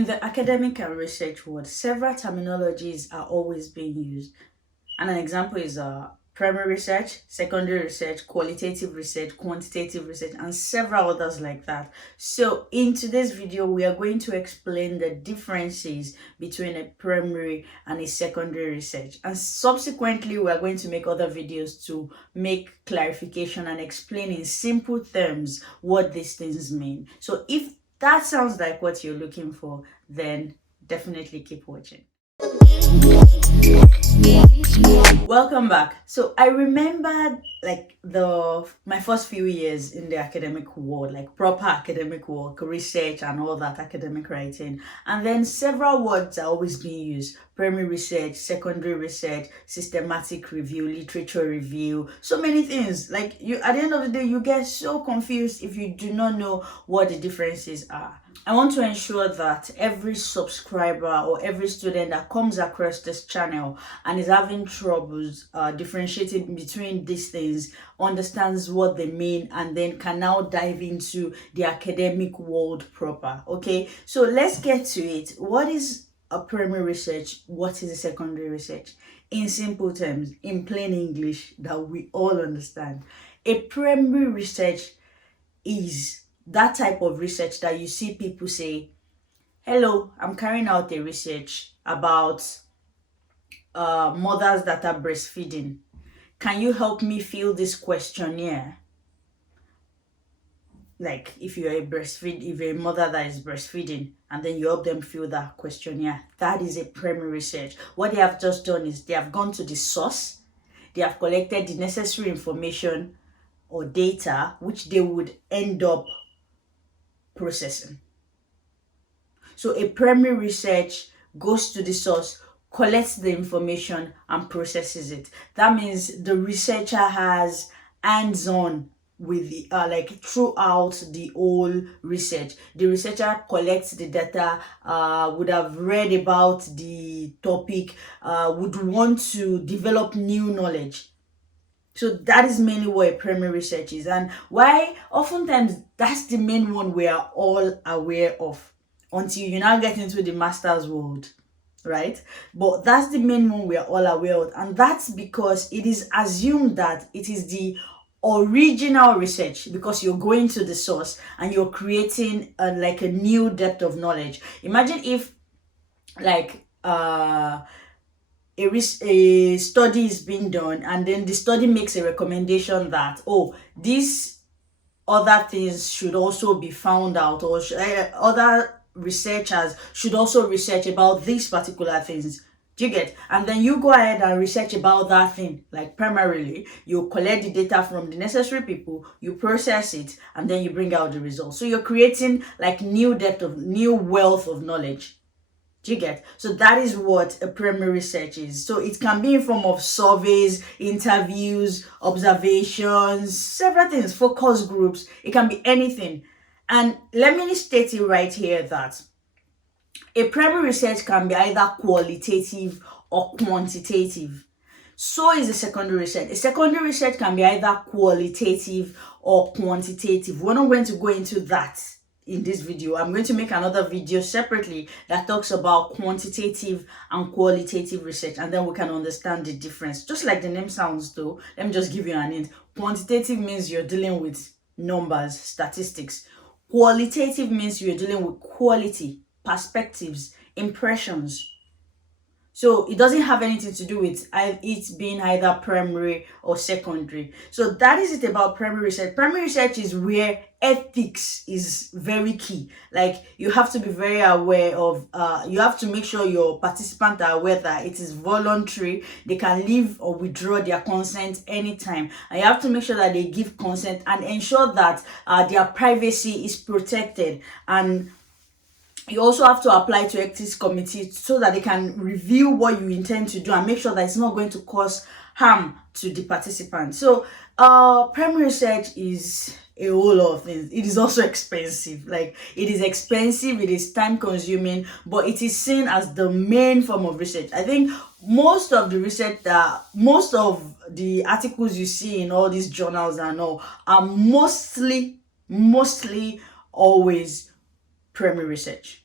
In the academic and research world, several terminologies are always being used. And an example is primary research, secondary research, qualitative research, quantitative research, and several others like that. So in today's video, we are going to explain the differences between a primary and a secondary research. And subsequently, we are going to make other videos to make clarification and explain in simple terms what these things mean. So if that sounds like what you're looking for, then definitely keep watching. Welcome back. So I remember like the my first few years in the academic world, like proper academic work, research and all that academic writing. And then several words are always being used: primary research, secondary research, systematic review, literature review, so many things. Like you at the end of the day, you get so confused if you do not know what the differences are. I want to ensure that every subscriber or every student that comes across this channel and is having troubles differentiating between these things understands what they mean and then can now dive into the academic world proper. Okay, so let's get to it. What is a primary research? What is a secondary research? In simple terms, in plain English that we all understand, a primary research is that type of research that you see people say, hello, I'm carrying out a research about mothers that are breastfeeding. Can you help me fill this questionnaire? Like if you're if you're a mother that is breastfeeding and then you help them fill that questionnaire, that is a primary research. What they have just done is they have gone to the source, they have collected the necessary information or data which they would end up processing. So a primary research goes to the source, collects the information and processes it. That means the researcher has hands-on with the like throughout the whole research. The researcher collects the data, would have read about the topic, would want to develop new knowledge. So that is mainly what a primary research is, and why oftentimes that's the main one we are all aware of until you now get into the master's world, right? But that's the main one we are all aware of, and that's because it is assumed that it is the original research because you're going to the source and you're creating like a new depth of knowledge. Imagine if like a study is being done and then the study makes a recommendation that, oh, these other things should also be found out, or other researchers should also research about these particular things. Do you get? And then you go ahead and research about that thing. Like primarily you collect the data from the necessary people, you process it, and then you bring out the results. So you're creating like new wealth of knowledge. Do you get? So that is what a primary research is. So it can be in form of surveys, interviews, observations, several things, focus groups. It can be anything. And let me state it right here that a primary research can be either qualitative or quantitative. So is a secondary research. A secondary research can be either qualitative or quantitative. We're not going to go into that in this video. I'm going to make another video separately that talks about quantitative and qualitative research, and then we can understand the difference. Just like the name sounds though, let me just give you an hint. Quantitative means you're dealing with numbers, statistics. Qualitative means you're dealing with quality, perspectives, impressions. So it doesn't have anything to do with it being either primary or secondary. So that is it about primary research. Primary research is where ethics is very key. Like you have to be very aware of, you have to make sure your participants are aware that it is voluntary. They can leave or withdraw their consent anytime. And you have to make sure that they give consent and ensure that their privacy is protected. And you also have to apply to ethics committee so that they can review what you intend to do and make sure that it's not going to cause harm to the participants. So primary research is a whole lot of things. It is also expensive. Like it is expensive, it is time consuming, but it is seen as the main form of research. I think most of the research most of the articles you see in all these journals and all are mostly always primary research.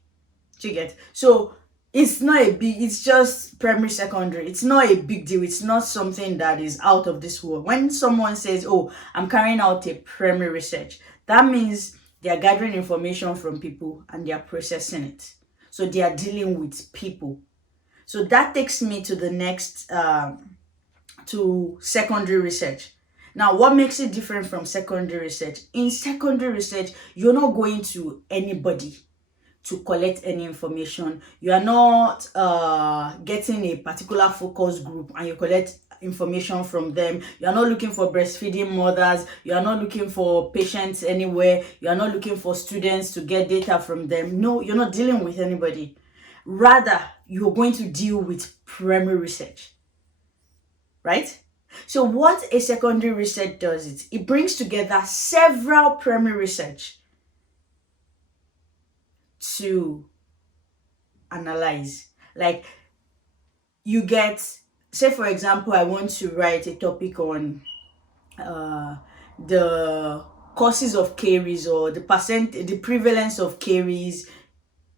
Do you get? So it's not a big, it's just primary, secondary. It's not a big deal. It's not something that is out of this world. When someone says, oh, I'm carrying out a primary research, that means they are gathering information from people and they are processing it. So they are dealing with people. So that takes me to the next, to secondary research. Now, what makes it different from secondary research? In secondary research, you're not going to anybody to collect any information. You are not getting a particular focus group and you collect information from them. You are not looking for breastfeeding mothers. You are not looking for patients anywhere. You are not looking for students to get data from them. No, you're not dealing with anybody. Rather, you're going to deal with primary research, right? So what a secondary research does is it brings together several primary research to analyze. Like, you get, say for example, I want to write a topic on the causes of caries, or the prevalence of caries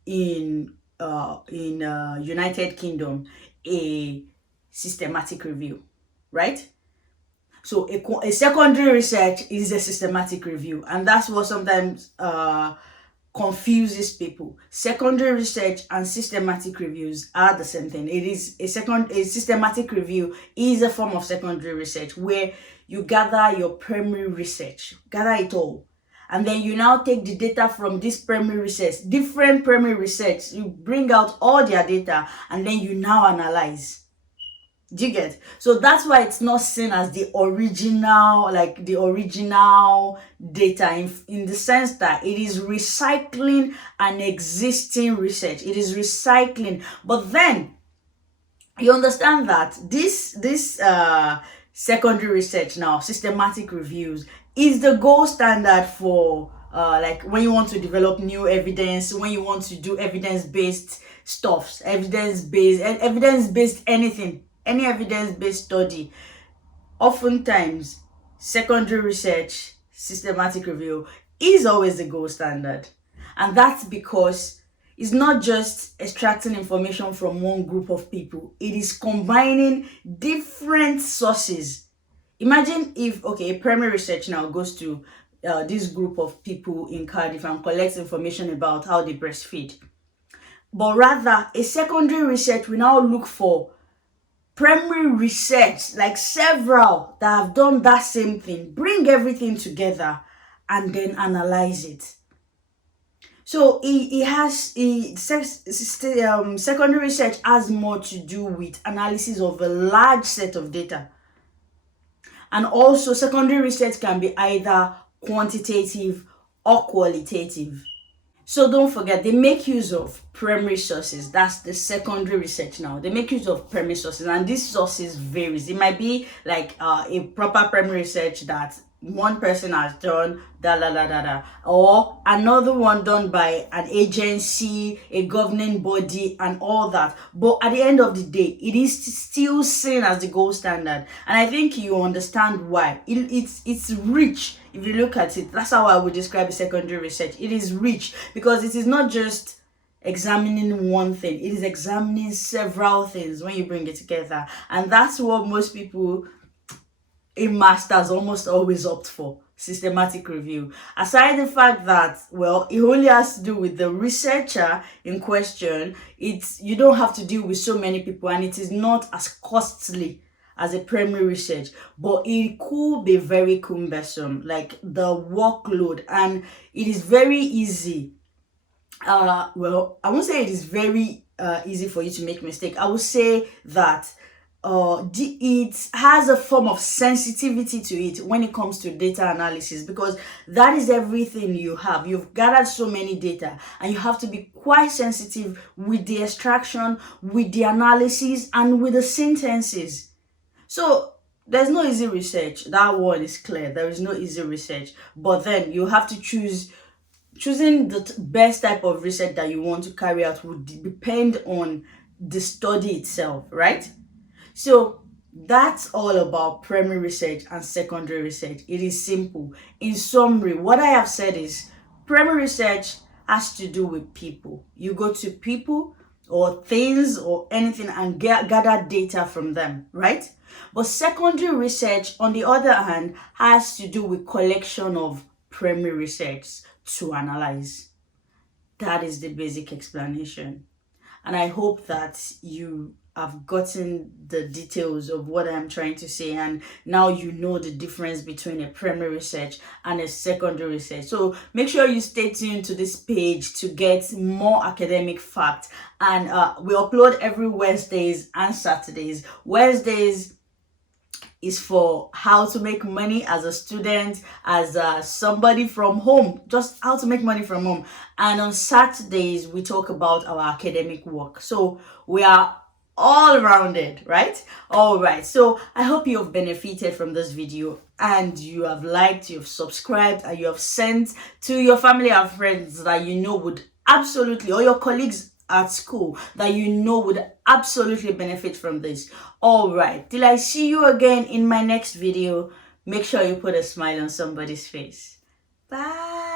in United Kingdom, a systematic review, right? So a secondary research is a systematic review, and that's what sometimes confuses people. Secondary research and systematic reviews are the same thing. It is a systematic review is a form of secondary research where you gather your primary research, gather it all, and then you now take the data from this primary research, different primary research, you bring out all their data, and then you now analyze. Do you get? So that's why it's not seen as the original, like the original data, in the sense that it is recycling an existing research. It is recycling. But then you understand that this secondary research, now systematic reviews, is the gold standard for like when you want to develop new evidence, when you want to do evidence-based stuffs, evidence-based anything, any evidence-based study. Oftentimes, secondary research, systematic review is always the gold standard. And that's because it's not just extracting information from one group of people. It is combining different sources. Imagine if, okay, primary research now goes to this group of people in Cardiff and collects information about how they breastfeed. But rather, a secondary research will now look for primary research, like several that have done that same thing, bring everything together and then analyze it. So secondary research has more to do with analysis of a large set of data. And also secondary research can be either quantitative or qualitative. So don't forget, they make use of primary sources. That's the secondary research now. They make use of primary sources, and these sources varies. It might be like a proper primary research that one person has done, or another one done by an agency, a governing body, and all that. But at the end of the day, it is still seen as the gold standard, and I think you understand why. It's rich. If you look at it, that's how I would describe secondary research. It is rich because it is not just examining one thing, it is examining several things when you bring it together. And that's what most people in masters almost always opt for: systematic review. Aside the fact that, well, it only has to do with the researcher in question, you don't have to deal with so many people, and it is not as costly as a primary research, but it could be very cumbersome, like the workload, and it is very easy. Well, I won't say it is very easy for you to make mistake. I would say that it has a form of sensitivity to it when it comes to data analysis, because that is everything you have. You've gathered so many data, and you have to be quite sensitive with the extraction, with the analysis, and with the sentences. So there's no easy research. That one is clear. There is no easy research. But then you have to choosing the best type of research that you want to carry out would depend on the study itself, right? So that's all about primary research and secondary research. It is simple. In summary, what I have said is primary research has to do with people. You go to people or things or anything and gather data from them, right? But secondary research, on the other hand, has to do with collection of primary research to analyze. That is the basic explanation. And I hope that you have gotten the details of what I'm trying to say, and now you know the difference between a primary research and a secondary research. So make sure you stay tuned to this page to get more academic facts. And we upload every Wednesdays and Saturdays. Wednesdays is for how to make money as a student, as somebody from home, just how to make money from home. And on Saturdays, we talk about our academic work. So we are all rounded, right? All right. So I hope you have benefited from this video, and you have liked, you have subscribed, and you have sent to your family and friends that you know would absolutely, or your colleagues at school that you know would absolutely benefit from this. All right, till I see you again in my next video, make sure you put a smile on somebody's face. Bye.